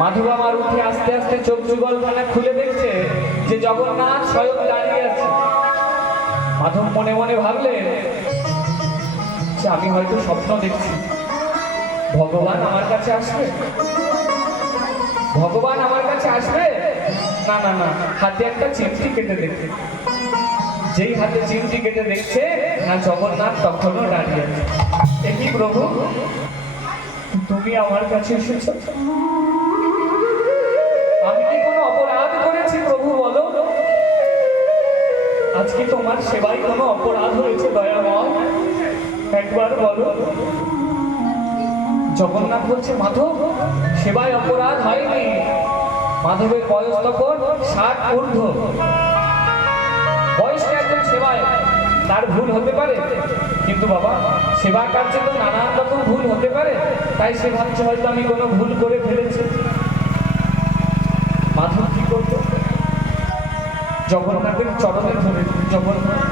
মাধব আমার উঠে আস্তে আস্তে চোখ যুগলখানা খুলে দেখছে যে জগন্নাথ স্বয়ং দাঁড়িয়ে আছে। মাধব মনে মনে ভাবলেন যে আমি হয়তো স্বপ্ন দেখছি, ভগবান আমার কাছে আসবে, ভগবান আমার কাছে আসবে। না না না, হাতে একটা চিমটি কেটে দেখছে। যেই হাতে চিমটি কেটে দেখছে না জগন্নাথ তখনও দাঁড়িয়ে আছে। একই প্রভু, তুমি আমার কাছে এসেছো, আমি কি কোনো অপরাধ করেছি প্রভু বলো? আজকে তোমার সেবায় কোনো অপরাধ হয়েছে দয়াময়? একবার বলো। জগন্নাথ বলছে মাধব, সেবায় অপরাধ হয়নি। মাধবের বয়স তখন 60 ঊর্ধ্ব। বয়সে একজন সেবায় তার ভুল হতে পারে, কিন্তু বাবা সেবা কার্যে তো নানান রকম ভুল হতে পারে। তাই সে ভাবছে হয়তো আমি কোনো ভুল করে ফেলেছি। মাধব কি করতো? জগন্নাথের চরণে ধরে, জগন্নাথ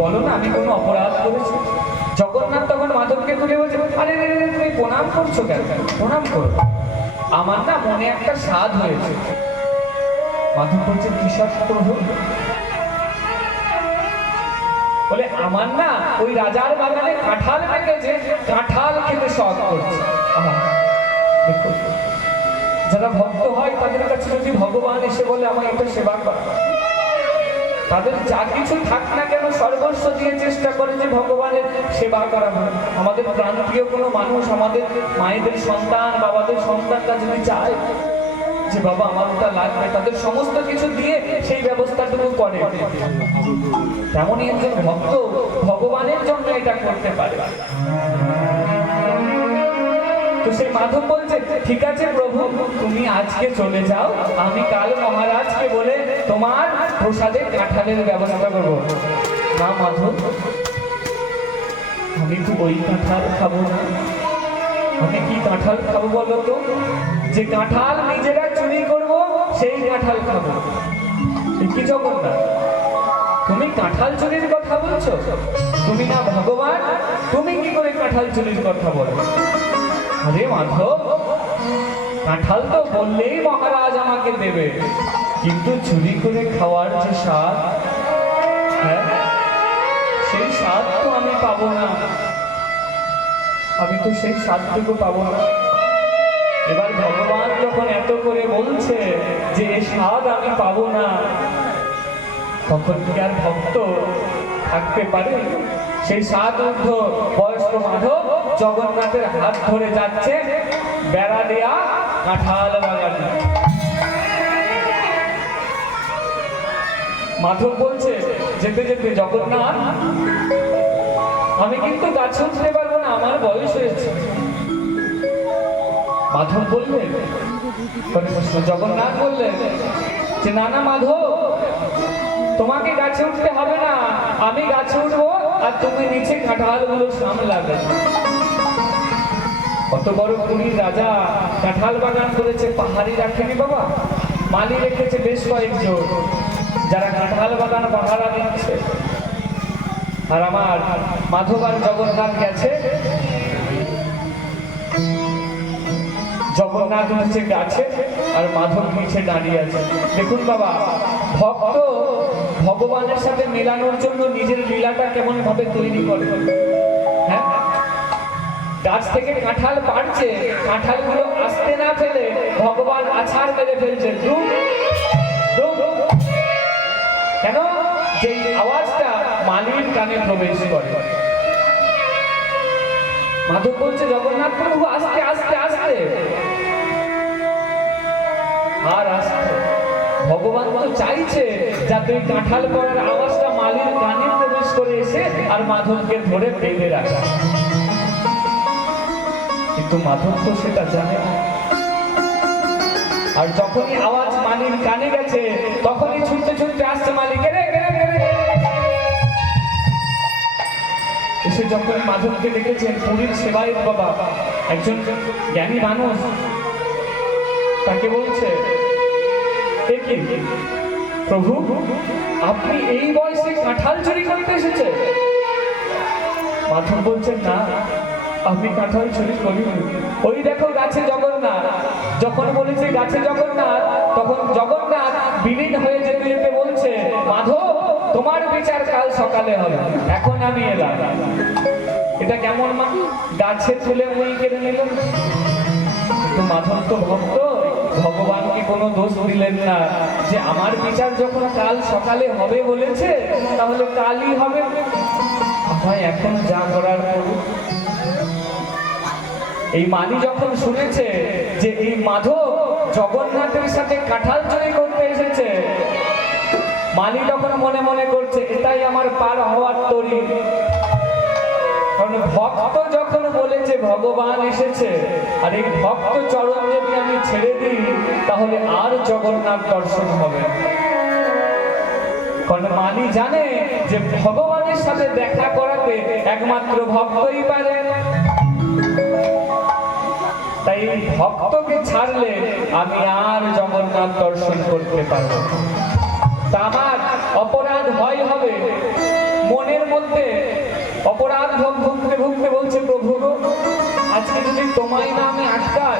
বলো না আমি কোনো অপরাধ করেছি। জগন্নাথ তখন মাধবকে তুলে বলছে, আরে তুমি প্রণাম করছো কেন? প্রণাম করো, আমার না মনে একটা স্বাদ হয়েছে। মাধব বলছে কি স্বাদ প্রভু? বলে আমার না ওই রাজার বাগানে কাঁঠাল পেকেছে, কাঁঠাল খেতে শখ করছে। দেখো যারা ভক্ত হয় তাদের কাছে যদি ভগবান এসে বলে আমার একটা সেবা করা, তাদের যা কিছু থাক না কেন সর্বস্ব দিয়ে চেষ্টা করে যে ভগবানের সেবা করা হয়। আমাদের প্রাণপ্রিয় কোনো মানুষ, আমাদের মায়েদের সন্তান, বাবাদের সন্তানরা যদি চায় যে বাবা আমার ওটা লাগবে, তাদের সমস্ত কিছু দিয়ে সেই ব্যবস্থাটুকু করে। তেমনই একজন ভক্ত ভগবানের জন্য এটা করতে পারে। তো সেই মাধব বলছে ঠিক আছে প্রভু, তুমি আজকে চলে যাও, আমি কাল মহারাজকে বলে তোমার প্রসাদের কাঁঠালের ব্যবস্থা করবো। না মাধব, আমি তো ওই কাঁঠাল খাবো না। আমি কি কাঁঠাল খাবো বলো তো? যে কাঁঠাল নিজেরা চুরি করবো সেই কাঁঠাল খাবো। কি জগন্নাথ, তুমি কাঁঠাল চুরির কথা বলছো? তুমি না ভগবান, তুমি কি করে কাঁঠাল চুরির কথা বলো? আরে মাধব, কাঁঠাল তো বললেই মহারাজ আমাকে দেবে, কিন্তু চুরি করে খাওয়ার যে স্বাদ, হ্যাঁ সেই স্বাদ তো আমি পাবো না। আমি তো সেই স্বাদটুকু পাবো না। এবার ভগবান যখন এত করে বলছে যে এই স্বাদ আমি পাবো না, তখন কি আর ভক্ত থাকতে পারে? সেই 7 ঊর্ধ্ব বয়স্ক মাধব জগন্নাথের হাত ধরে যাচ্ছে বেড়া দেয়া কাঁঠাল বাগানে। মাধব বলছে যেতে যেতে, জগন্নাথ আমি কিন্তু গাছে উঠতে পারবো না, আমার বয়স হয়েছে। মাধব বললেন, জগন্নাথ বললেন যে না না মাধব, তোমাকে গাছে উঠতে হবে না, আমি গাছে উঠবো আর তুমি নিচে কাঁঠালগুলো সামলাবে। কত বড় পুরীর রাজা, কাঁঠাল বাগান করেছে, পাহাড়ি রাখেনি বাবা, মালি রেখেছে বেশ কয়েকজন যারা কাঁঠাল বাগান পাহারা দিচ্ছে। আর আমার মাধব আর জগন্নাথ গেছে, জগন্নাথ হচ্ছে গাছে আর মাধব নিচে দাঁড়িয়ে আছে। দেখুন বাবা, ভক্ত ভগবানের সাথে মেলানোর জন্য নিজের লীলাটা কেমন ভাবে তৈরি করে। হ্যাঁ, গাছ থেকে কাঁঠাল পাড়ছে, কাঁঠালগুলো আসতে না ফেলে ভগবান আছাড় মেরে ফেলছে। কেন? যে আওয়াজটা মালির কানে প্রবেশ করে। মাধব বলছে জগন্নাথ প্রভু আস্তে আস্তে আস্তে, আর আস্তে। ভগবান তো চাইছে যাতে ওই কাঁঠাল পড়ার আওয়াজটা মালির কানে প্রবেশ করে এসে আর মাধবকে ধরে বেঁধে রাখা, কিন্তু মাধব তো সেটা জানে না। আর যখনই আওয়াজ মালির কানে গেছে তখনই ছুটতে ছুটতে আসছে মালিক, এসে যখন মাধবকে দেখেছেন পুরীর সেবায়ত বাবা, একজন জ্ঞানী মানুষ, তাকে বলছে প্রভু আপনি এই বয়সে কাঁঠাল চুরি করতে এসেছে? মাধব বলছেন না, আমি কাঁঠাল চুরি করিনি। ওই দেখো গাছে জগন্নাথ, যখন বলে গাছে জগন্নাথ, তখন জগন্নাথ বিলীন হয়ে যেতে যেতে বলছে, মাধব তোমার বিচার কাল সকালে হবে, এখন আমি এলাম। এটা কেমন মা? গাছে তুলে মই কেড়ে নিলেন। তো মাধব তো ভক্ত, ভগবানকে কোনো দোষ দিলেন না, যে আমার বিচার যখন কাল সকালে হবে বলেছে তাহলে কালই হবে, আমায় এখন যা করার করুন। এই মালি যখন শুনেছে যে এই মাধব জগন্নাথের সাথে কাঁঠাল চুরি করতে এসেছে, মালি তখন মনে মনে করছে এটাই আমার পার হওয়ার তরি। কারণ ভক্ত যখন বলেছে ভগবান এসেছে, আর এই ভক্ত চরণ যদি আমি ছেড়ে দিই তাহলে আর জগন্নাথ দর্শন হবে। কারণ মালি জানে যে ভগবানের সাথে দেখা করাতে একমাত্র ভক্তই পারে। তাই ভক্তকে ছাড়লে আমি আর জগন্নাথ দর্শন করতে পারবো। তা আমার অপরাধ হয় হবে, মনের মধ্যে অপরাধ ভুগতে ভুগতে বলছে, প্রভু আজকে যদি তোমায় না আমি আটকাই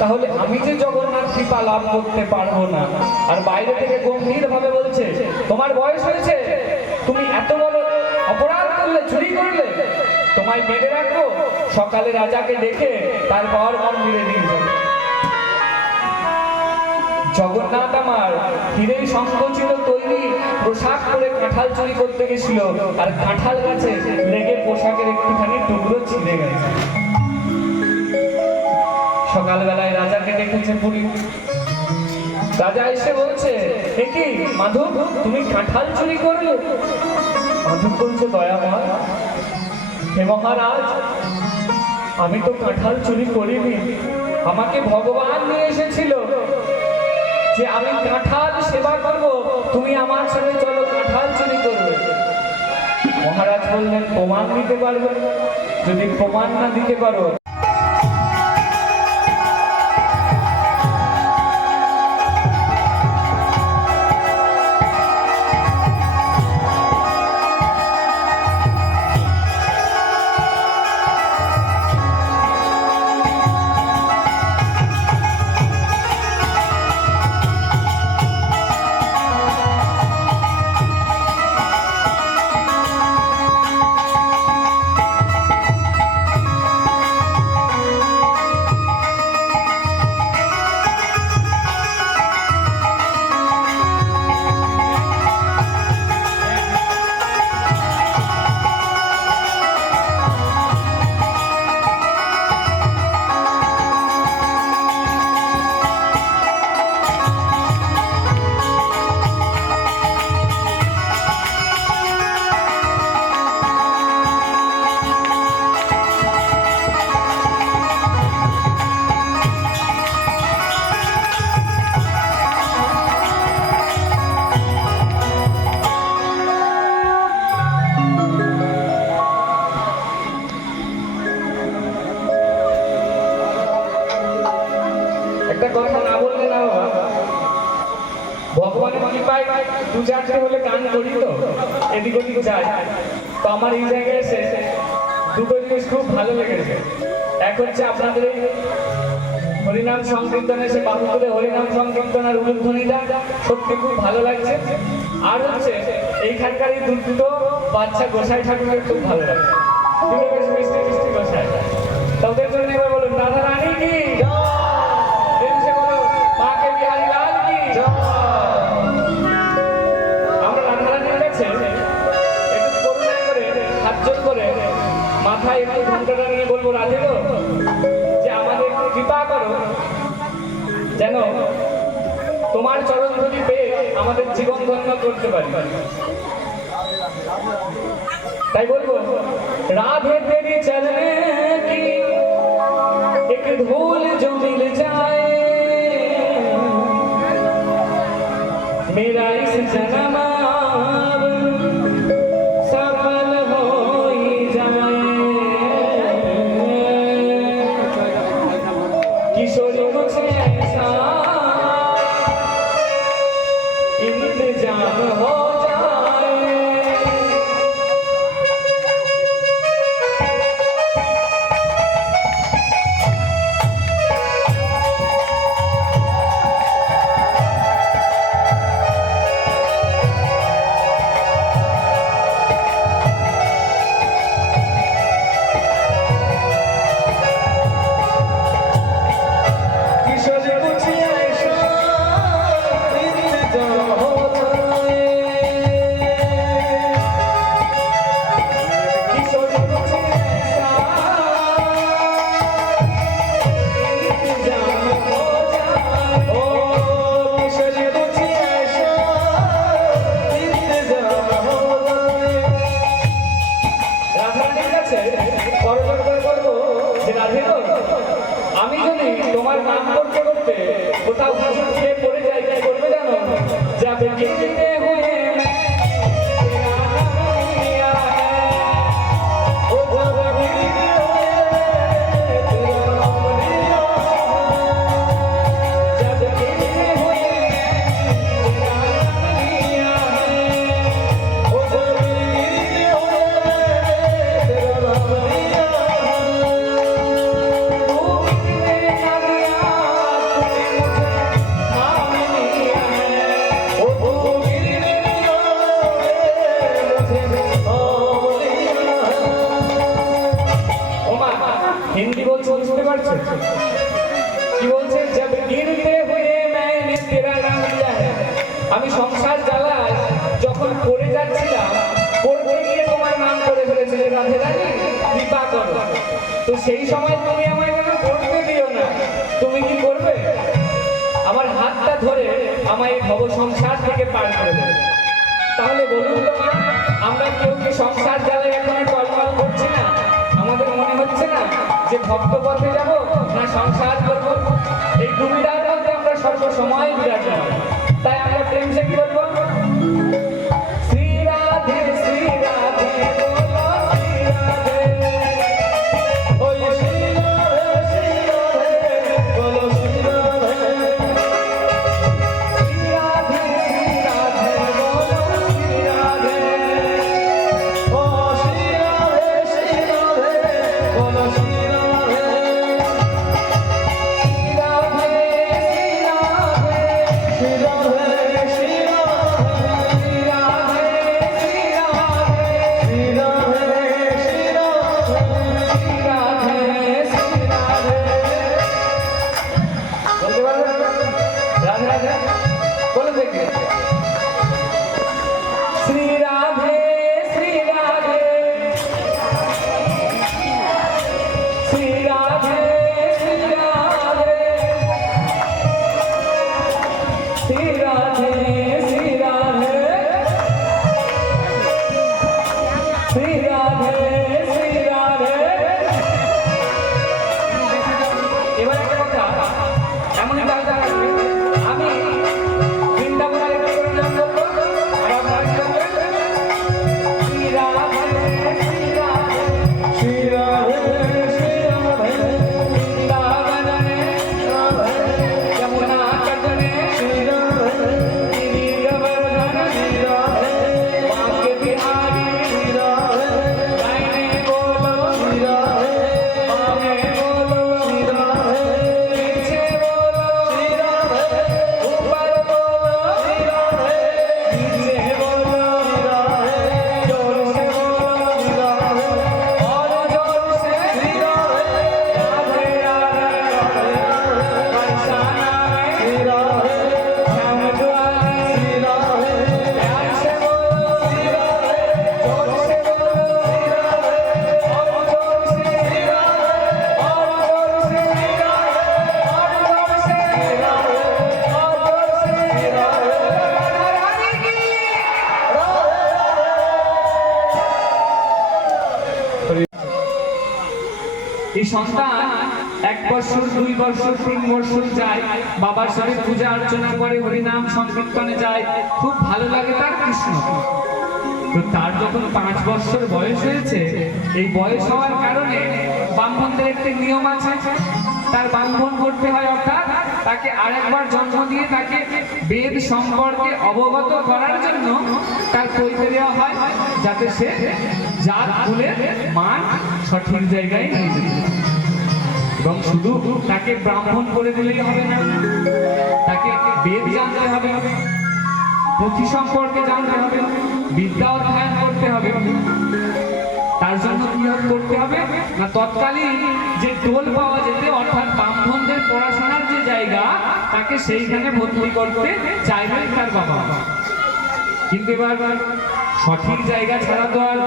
তাহলে আমি যে জগন্নাথ কৃপা লাভ করতে পারবো না। আর বাইরে থেকে গম্ভীর ভাবে বলছে, তোমার বয়স হয়েছে, তুমি এত বড় অপরাধ করলে, চুরি করলে, তোমায় বেঁধে রাখবো, সকালে রাজাকে ডেকে তারপর মন্দিরে নিয়ে যাবে। জগন্নাথ আমার হিরেই সংকোচিত তৈরি পোশাক পরে কাঁঠাল চুরি করতে গেছিল, আর কাঁঠাল গাছে লেগে পোশাকের একটুখানি টুকরো ছিঁড়ে গেছে। সকালবেলায় রাজাকে ডেকেছে পুরী। রাজা এসে বলছে, কি মাধব তুমি কাঁঠাল চুরি করলে? মাধব বলছে, দয়াময় হে মহারাজ, আমি তো কাঁঠাল চুরি করিনি, আমাকে ভগবান নিয়ে এসেছিল যে আমি কাঁঠাল সেবা করব, তুমি আমার সাথে চলো কাঁঠাল চুরি করবে। মহারাজ বললেন, প্রমাণ দিতে পারবে? যদি প্রমাণ না দিতে পারো একটা কথা না বললে না বাবা, ভগবানের কৃপায় দু চারটে হলে গান করি তো এদিক ওদিক যায়। তো আমার এই জায়গায় এসে দুটো জিনিস খুব ভালো লেগেছে। এক হচ্ছে আপনাদের এই হরিনাম সংকীর্তনে এসে বাহুপুরে হরিনাম সংকীর্তন আর উলুধ্বনিটা সত্যি খুব ভালো লাগছে। আর হচ্ছে এইখানকার এই দুটো বাচ্চা গোসাই ঠাকুরের খুব ভালো লাগছে, দুটো বেশ মিষ্টি মিষ্টি গোসাই। তাদের জন্য এবার বলুন, রাধা রানী কি মাথায় একটু ঘন্টাটা নিয়ে বলবো, রাধে গো, যে আমাদের কৃপা করো যেন তোমার চরণ ধরি পেয়ে আমাদের জীবন ধন্য করতে পারি। তাই বলবো, রাধে তেরি চরণে কি এক ধूल जो मिल जाए, मेरा इस जन्म इंतजाम हो जाए। তোমার নাম করতে করতে কোথাও ভাষণ খেয়ে পড়ে যায়, কি করবে জানো? যাবে গিরতে হুয়ে हिंदी बोलते बुझते पारছেন কি বলছে? जब गिरते हुए मैंने तेरा नाम लिया है, আমি সংসার জ্বালায় যখন পড়ে যাচ্ছিলাম, পড়তে গিয়ে তোমার নাম করে ফেলেছিলে রাধে রানী, কৃপা করো। তো সেই সময় তুমি আমায় কেন পড়তে দিও না? তুমি কি করবে? আমার হাতটা ধরে আমায় এই ভব সংসার থেকে পার করে দেবে। তাহলে বলুন তো মা, আমরা কেউ কি সংসার জ্বালায় এখন টলমল করছি না? আমাদের মনে হচ্ছে না যে ভক্ত পথে যাব না সংসার করব? এই দুবিধার মধ্যে আমরা সর্বসময় বিরাজমান। তাই আমরা প্রেম সে কি বলবো? শ্রী রাধে শ্রী রাধে বলো শ্রী রাধে, ওই শ্রী রাধে শ্রী রাধে বলো শ্রী রাধে, শ্রী রাধে শ্রী রাধে বলো শ্রী রাধে, ও শ্রী রাধে শ্রী রাধে বলো শ্রী রাধে, শ্রী রাধে শ্রী রাধে শ্রী রাধে শ্রী রাধে শ্রী রাধে শ্রী রাধে শ্রী রাধে। বলতে পারবেন রাধে রাধে? বলে দেখে শ্রী রাধে শ্রী রাধে শ্রী রাধে শ্রী রাধে শ্রী রাধে শ্রী রাধে শ্রী রাধে শ্রী রাধে। এবার একটা কথা, এমনই গানটা আসবে, আমি বৃন্দাবনের একটু করে নাম বলবো আর আপনারা কি বলবেন? শ্রী রাধে শ্রী রাধে শ্রী রাধে শ্রী রাধে, বৃন্দাবনে রাধে, যমুনা তটে শ্রী রাধে, गिरि गोवर्धन श्री राधे, बांके बिहारी श्री राधे, दाहिने बोलो श्री राधे, बामे बोलो श्री राधे, पीछे बोलो श्री राधे, ऊपर बोलो श्री राधे, नीचे बोलो श्री राधे, जोर से बोलो श्री राधे, और जोर से श्री राधे, राधे राधे राधे बरसाना में श्री राधे, श्याम दुआरे श्री राधे, प्यार से बोलो श्री राधे, जोर से बोलो श्री राधे, और जोर से श्री राधे, और जोर से श्री राधे, और जोर से श्री राधे, और जोर से श्री राधे। राधा रानी की এই সন্তান 1 বছর 2 বছর 3 বছর যায়, বাবার সাথে পূজা অর্চনা করে, হরিনাম সংকীর্তনে যায়, খুব ভালো লাগে তার কৃষ্ণ। তো তার যখন 5 বছর বয়স হয়েছে, এই বয়স হওয়ার কারণে ব্রাহ্মণদের একটি নিয়ম আছে, তার ব্রাহ্মণ করতে হয়, অর্থাৎ তাকে আরেকবার জন্ম দিয়ে তাকে বেদ সম্পর্কে অবগত করার জন্য তার পরিচয় দেওয়া হয়, যাতে সে জাত কুলের মান সঠিক জায়গায় নিয়ে যেতে পারে। এবং শুধু তাকে ব্রাহ্মণ করে দিলেই হবে না, তাকে বেদ জানতে হবে, পুঁথি সম্পর্কে জানতে হবে, বিদ্যা অধ্যয়ন করতে হবে। তার জন্য কি করতে হবে না, তৎকালীন যে টোল পাওয়া যেত, অর্থাৎ ব্রাহ্মণদের পড়াশোনার যে জায়গা, তাকে সেইখানে ভর্তি করতে চাইবে তার বাবা। কিন্তু এবার সঠিক জায়গা ছাড়া তো আর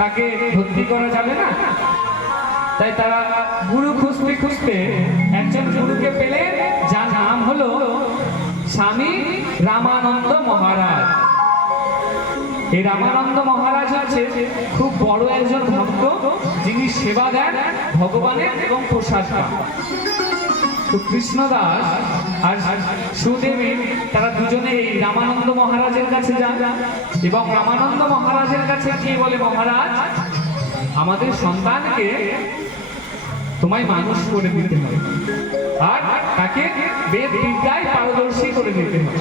তাকে ভর্তি করা যাবে না, তাই তারা গুরু খুঁজতে খুঁজতে একজন গুরুকে পেলে, যার নাম হলো স্বামী রামানন্দ মহারাজ। এই রামানন্দ মহারাজ হচ্ছে খুব বড় একজন ভক্ত, যিনি সেবা দেন ভগবানের এবং প্রসাদ পান। তো কৃষ্ণদাস আর সুদেবী তারা দুজনে এই রামানন্দ মহারাজের কাছে যান এবং রামানন্দ মহারাজের কাছে গিয়ে বলে, মহারাজ, আমাদের সন্তানকে তোমায় মানুষ করে দিতে হবে আর তাকে বেদ বিদ্যায় পারদর্শী করে দিতে হবে।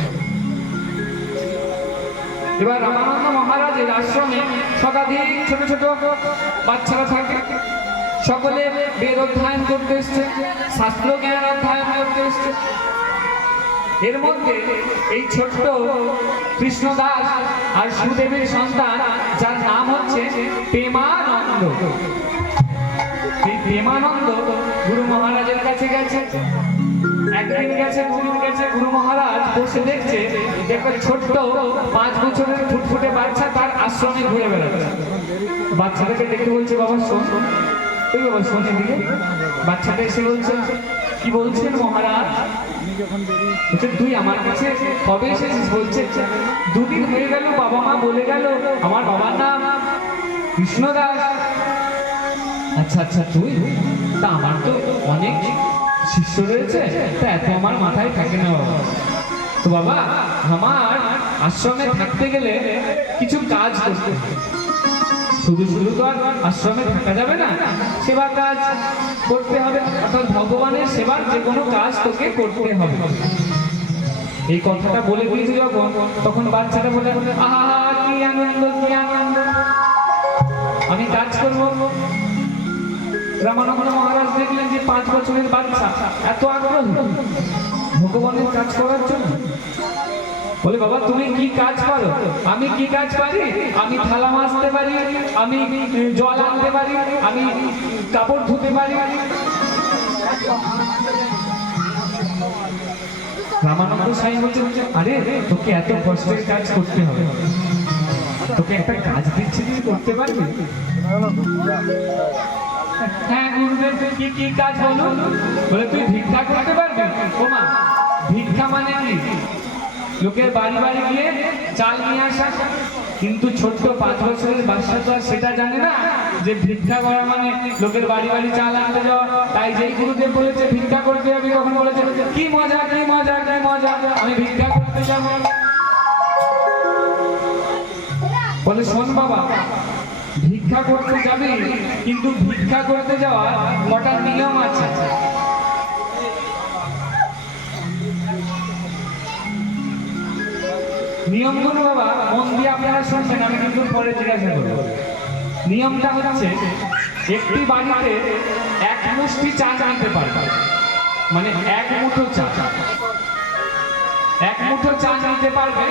এবার রামানন্দ মহারাজের আশ্রমে শতাধিক ছোট ছোট বাচ্চারা থাকে, সকলে বেদ অধ্যয়ন করতে এসছে, শাস্ত্র জ্ঞান অধ্যয়ন করতে এসছে। এর মধ্যে এই ছোট্ট কৃষ্ণদাস আর সুদেবীর সন্তান, যার নাম হচ্ছে প্রেমানন্দ, এই প্রেমানন্দ গুরু মহারাজের কাছে গেছে। একদিন গেছে, দুদিন গেছে, গুরু মহারাজ বসে দেখছে একটা ছোট্ট 5 বছরের ফুটফুটে বাচ্চা তার আশ্রমে ঘুরে বেড়াচ্ছে। বাচ্চাটাকে দেখে বলছে, বাবা শোন, ওই বাবা শোন এদিকে। বাচ্চাটা এসে বলছে, কি বলছেন মহারাজ? বলছে, তুই আমার কাছে কবে এসেছিস? বলছে, 2 দিন হয়ে গেল, বাবা মা বলে গেল আমার বাবার নাম কৃষ্ণদাস। আচ্ছা আচ্ছা, তুই? তা আমার তো অনেক শিষ্য রয়েছে, তা এত আমার মাথায় থাকে না বাবা। তো বাবা, আমার আশ্রমে থাকতে গেলে কিছু কাজ করতে হবে, শুধু শুধু তো আর আশ্রমে থাকা যাবে না, সেবা কাজ করতে হবে, অর্থাৎ ভগবানের সেবার যে কোনো কাজ তোকে করতে হবে। এই কথাটা বলে দিয়েছি যখন, তখন বাচ্চাটা বলে, আহা কি আনন্দ, কি আনন্দ, আমি কাজ করবো। রামানন্দ মহারাজ দেখলেন যে 5 বছরের বাচ্চা এত আগ্রহী ভগবানের কাজ করার জন্য। বলে, বাবা তুমি কি কাজ পারো? আমি কি কাজ পারি? আমি থালা মাজতে পারি, আমি জল আনতে পারি, আমি কাপড় ধুতে পারি। রামানন্দ স্বামী বলছে, আরে তোকে এত কষ্টের কাজ করতে হবে, তোকে একটা কাজ দিচ্ছি, তুই করতে পারবি? হ্যাঁ গুরুদেব, কি কি কাজ বলো? বলে, তুই ভিক্ষা করতে পারবি? ও মা, ভিক্ষা মানে কি? লোকের বাড়ি বাড়ি গিয়ে চাল নিয়ে আসা। কিন্তু ছোট্ট 5 বছরের বাচ্চা তো আর সেটা জানে না যে ভিক্ষা করা মানে লোকের বাড়ি বাড়ি চাল আনতে যাওয়া। তাই যেই গুরুদেব বলেছে ভিক্ষা করতে যাবি, তখন বলেছে, কি মজা, কি মজা, কি মজা, আমি ভিক্ষা করতে যাবো। বলে, শোন বাবা, ভিক্ষা করতে যাবি, কিন্তু ভিক্ষা করতে যাওয়া কটা নিয়ম আছে। নিয়মগুলো বাবা মন দিয়ে আপনারা শুনবেন, আমি কিন্তু পরে জিজ্ঞাসা করবো। নিয়মটা হচ্ছে, একটি বাড়িতে 1 মুষ্টি চাল আনতে পারবে, মানে 1 মুঠো চাল, 1 মুঠো চাল নিতে পারবে।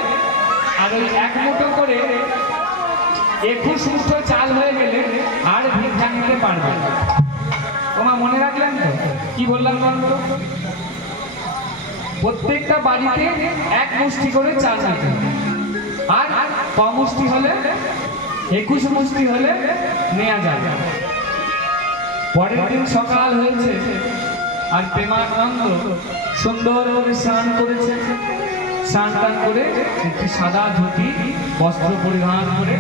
আর ওই 1 মুঠো করে 21 মুঠো চাল হয়ে গেলে আর ভিক্ষা নিতে পারবে। তোমার মনে রাখলেন তো কি বললাম? প্রত্যেকটা বাড়িতে 1 মুষ্টি করে চাল নিতে হবে, আর মুষ্টি হলে 21 মুষ্টি হলে নেওয়া যাবে। পরের দিন সকাল হয়েছে আর প্রেমানন্দ সুন্দর করে স্নান করেছে। স্নান টান করে একটি সাদা ধুতি বস্ত্র পরিধান করে